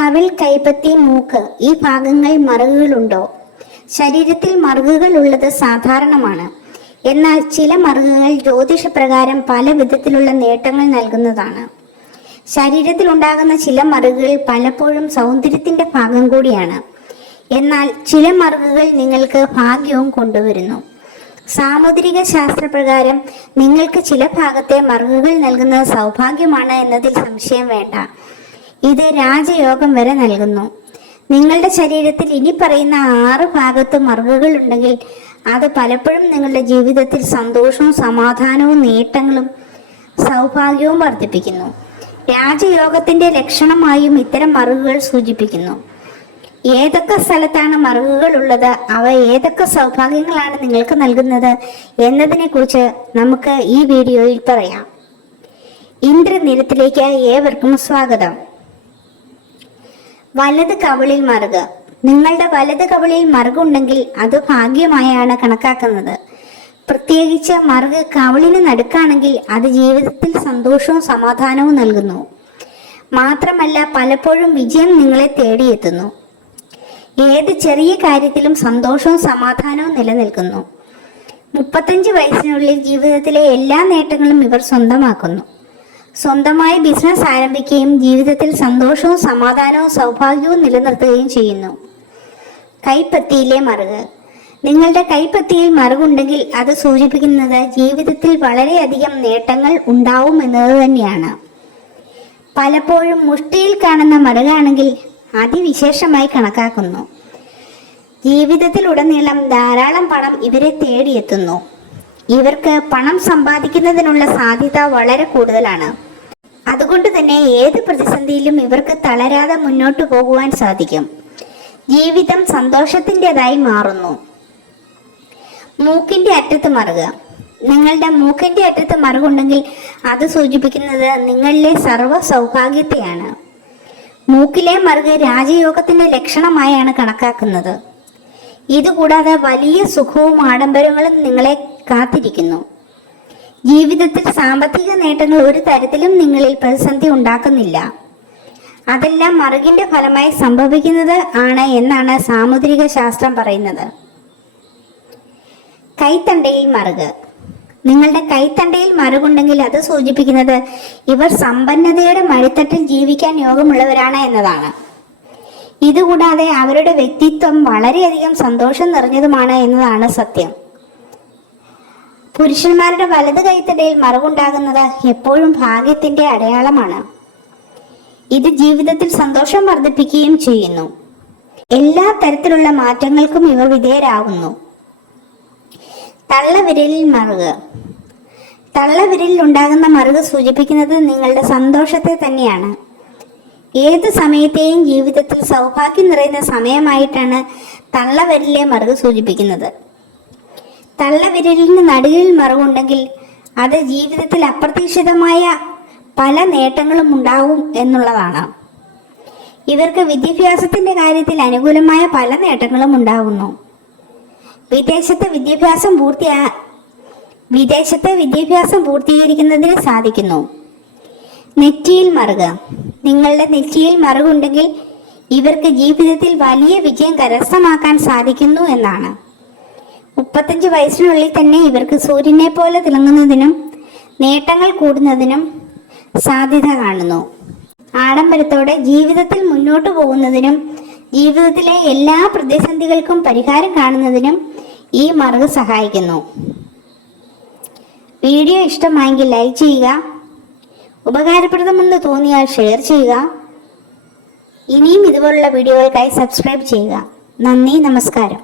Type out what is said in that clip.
കവിൾ കൈപ്പത്തി മൂക്ക്. ഈ ഭാഗങ്ങൾ മറുകുകളുണ്ടോ? ശരീരത്തിൽ മറുകുകൾ ഉള്ളത് സാധാരണമാണ്. എന്നാൽ ചില മറുകുകൾ ജ്യോതിഷപ്രകാരം പല വിധത്തിലുള്ള നേട്ടങ്ങൾ നൽകുന്നതാണ്. ശരീരത്തിൽ ഉണ്ടാകുന്ന ചില മറുകുകൾ പലപ്പോഴും സൗന്ദര്യത്തിന്റെ ഭാഗം കൂടിയാണ്. എന്നാൽ ചില മറുകുകൾ നിങ്ങൾക്ക് ഭാഗ്യവും കൊണ്ടുവരുന്നു. സാമുദ്രിക ശാസ്ത്രപ്രകാരം നിങ്ങൾക്ക് ചില ഭാഗത്തെ മറുകുകൾ നൽകുന്നത് സൗഭാഗ്യമാണ് എന്നതിൽ സംശയം വേണ്ട. ഇത് രാജയോഗം വരെ നൽകുന്നു. നിങ്ങളുടെ ശരീരത്തിൽ ഇനി പറയുന്ന ആറ് ഭാഗത്ത് മറുകുകൾ ഉണ്ടെങ്കിൽ അത് പലപ്പോഴും നിങ്ങളുടെ ജീവിതത്തിൽ സന്തോഷവും സമാധാനവും നേട്ടങ്ങളും സൗഭാഗ്യവും വർദ്ധിപ്പിക്കുന്നു. രാജയോഗത്തിന്റെ ലക്ഷണമായും ഇത്തരം മറുകുകൾ സൂചിപ്പിക്കുന്നു. ഏതൊക്കെ സ്ഥലത്താണ് മറുകുകൾ ഉള്ളത്? അവ ഏതൊക്കെ സൗഭാഗ്യങ്ങളാണ് നിങ്ങൾക്ക് നൽകുന്നത് എന്നതിനെ കുറിച്ച് നമുക്ക് ഈ വീഡിയോയിൽ പറയാം. ഇന്ദ്രനിരത്തിലേക്ക് ഏവർക്കും സ്വാഗതം. വലത് കവിളിൽ മറുക്. നിങ്ങളുടെ വലത് കവിളിൽ മറുകുണ്ടെങ്കിൽ അത് ഭാഗ്യമായാണ് കണക്കാക്കുന്നത്. പ്രത്യേകിച്ച് മറുക് കവിളിന് നടുക്കാണെങ്കിൽ അത് ജീവിതത്തിൽ സന്തോഷവും സമാധാനവും നൽകുന്നു. മാത്രമല്ല പലപ്പോഴും വിജയം നിങ്ങളെ തേടിയെത്തുന്നു. ഏത് ചെറിയ കാര്യത്തിലും സന്തോഷവും സമാധാനവും നിലനിൽക്കുന്നു. മുപ്പത്തഞ്ച് വയസ്സിനുള്ളിൽ ജീവിതത്തിലെ എല്ലാ നേട്ടങ്ങളും ഇവർ സ്വന്തമാക്കുന്നു. സ്വന്തമായി ബിസിനസ് ആരംഭിക്കുകയും ജീവിതത്തിൽ സന്തോഷവും സമാധാനവും സൗഭാഗ്യവും നിലനിർത്തുകയും ചെയ്യുന്നു. കൈപ്പത്തിയിലെ മറുക്. നിങ്ങളുടെ കൈപ്പത്തിയിൽ മറുകുണ്ടെങ്കിൽ അത് സൂചിപ്പിക്കുന്നത് ജീവിതത്തിൽ വളരെയധികം നേട്ടങ്ങൾ ഉണ്ടാവും എന്നത് തന്നെയാണ്. പലപ്പോഴും മുഷ്ടിയിൽ കാണുന്ന മറുകാണെങ്കിൽ അതിവിശേഷമായി കണക്കാക്കുന്നു. ജീവിതത്തിൽ ഉടനീളം ധാരാളം പണം ഇവരെ തേടിയെത്തുന്നു. ഇവർക്ക് പണം സമ്പാദിക്കുന്നതിനുള്ള സാധ്യത വളരെ കൂടുതലാണ്. അതുകൊണ്ട് തന്നെ ഏത് പ്രതിസന്ധിയിലും ഇവർക്ക് തളരാതെ മുന്നോട്ട് പോകുവാൻ സാധിക്കും. ജീവിതം സന്തോഷത്തിന്റെതായി മാറുന്നു. മൂക്കിന്റെ അറ്റത്ത് മറുക നിങ്ങളുടെ മൂക്കിന്റെ അറ്റത്ത് മറുകുണ്ടെങ്കിൽ അത് സൂചിപ്പിക്കുന്നത് നിങ്ങളിലെ സർവ സൗഭാഗ്യത്തെയാണ്. മൂക്കിലെ മറുക് രാജയോഗത്തിന്റെ ലക്ഷണമായാണ് കണക്കാക്കുന്നത്. ഇതുകൂടാതെ വലിയ സുഖവും ആഡംബരങ്ങളും നിങ്ങളെ കാത്തിരിക്കുന്നു. ജീവിതത്തിൽ സാമ്പത്തിക നേട്ടങ്ങൾ ഒരു തരത്തിലും നിങ്ങളിൽ പ്രതിസന്ധി ഉണ്ടാക്കുന്നില്ല. അതെല്ലാം മറുകിന്റെ ഫലമായി സംഭവിക്കുന്നത് ആണ് എന്നാണ് സാമുദ്രിക ശാസ്ത്രം പറയുന്നത്. കൈത്തണ്ടയിൽ മറുക്. നിങ്ങളുടെ കൈത്തണ്ടയിൽ മറുകുണ്ടെങ്കിൽ അത് സൂചിപ്പിക്കുന്നത് ഇവർ സമ്പന്നതയുടെ മടിത്തട്ടിൽ ജീവിക്കാൻ യോഗമുള്ളവരാണ് എന്നതാണ്. ഇതുകൂടാതെ അവരുടെ വ്യക്തിത്വം വളരെയധികം സന്തോഷം നിറഞ്ഞതുമാണ് എന്നതാണ് സത്യം. പുരുഷന്മാരുടെ വലത് കൈത്തടയിൽ മറവുണ്ടാകുന്നത് എപ്പോഴും ഭാഗ്യത്തിന്റെ അടയാളമാണ്. ഇത് ജീവിതത്തിൽ സന്തോഷം വർദ്ധിപ്പിക്കുകയും ചെയ്യുന്നു. എല്ലാ തരത്തിലുള്ള മാറ്റങ്ങൾക്കും ഇവർ വിധേയരാകുന്നു. തള്ളവിരലിൽ മറുക്. തള്ളവിരലിൽ ഉണ്ടാകുന്ന മറുക് സൂചിപ്പിക്കുന്നത് നിങ്ങളുടെ സന്തോഷത്തെ തന്നെയാണ്. ഏത് സമയത്തെയും ജീവിതത്തിൽ സൗഭാഗ്യം നിറയുന്ന സമയമായിട്ടാണ് തള്ളവിരലിലെ മറുക് സൂചിപ്പിക്കുന്നത്. തള്ളവിരലിന് നടുവിൽ മറവുണ്ടെങ്കിൽ അത് ജീവിതത്തിൽ അപ്രതീക്ഷിതമായ പല നേട്ടങ്ങളും ഉണ്ടാവും എന്നുള്ളതാണ്. ഇവർക്ക് വിദ്യാഭ്യാസത്തിന്റെ കാര്യത്തിൽ അനുകൂലമായ പല നേട്ടങ്ങളും ഉണ്ടാകുന്നു വിദേശത്തെ വിദ്യാഭ്യാസം പൂർത്തിയാ വിദേശത്തെ വിദ്യാഭ്യാസം പൂർത്തീകരിക്കുന്നതിന് സാധിക്കുന്നു. നെറ്റിയിൽ മറുക നിങ്ങളുടെ നെറ്റിയിൽ മറുകുണ്ടെങ്കിൽ ഇവർക്ക് ജീവിതത്തിൽ വലിയ വിജയം കരസ്ഥമാക്കാൻ സാധിക്കുന്നു എന്നാണ്. മുപ്പത്തഞ്ച് വയസ്സിനുള്ളിൽ തന്നെ ഇവർക്ക് സൂര്യനെ പോലെ തിളങ്ങുന്നതിനും നേട്ടങ്ങൾ കൂടുന്നതിനും സാധ്യത കാണുന്നു. ആഡംബരത്തോടെ ജീവിതത്തിൽ മുന്നോട്ട് പോകുന്നതിനും ജീവിതത്തിലെ എല്ലാ പ്രതിസന്ധികൾക്കും പരിഹാരം കാണുന്നതിനും ഈ മാർഗ് സഹായിക്കുന്നു. വീഡിയോ ഇഷ്ടമായെങ്കിൽ ലൈക്ക് ചെയ്യുക. ഉപകാരപ്രദമെന്ന് തോന്നിയാൽ ഷെയർ ചെയ്യുക. ഇനിയും ഇതുപോലുള്ള വീഡിയോകൾക്കായി സബ്സ്ക്രൈബ് ചെയ്യുക. നന്ദി നമസ്കാരം.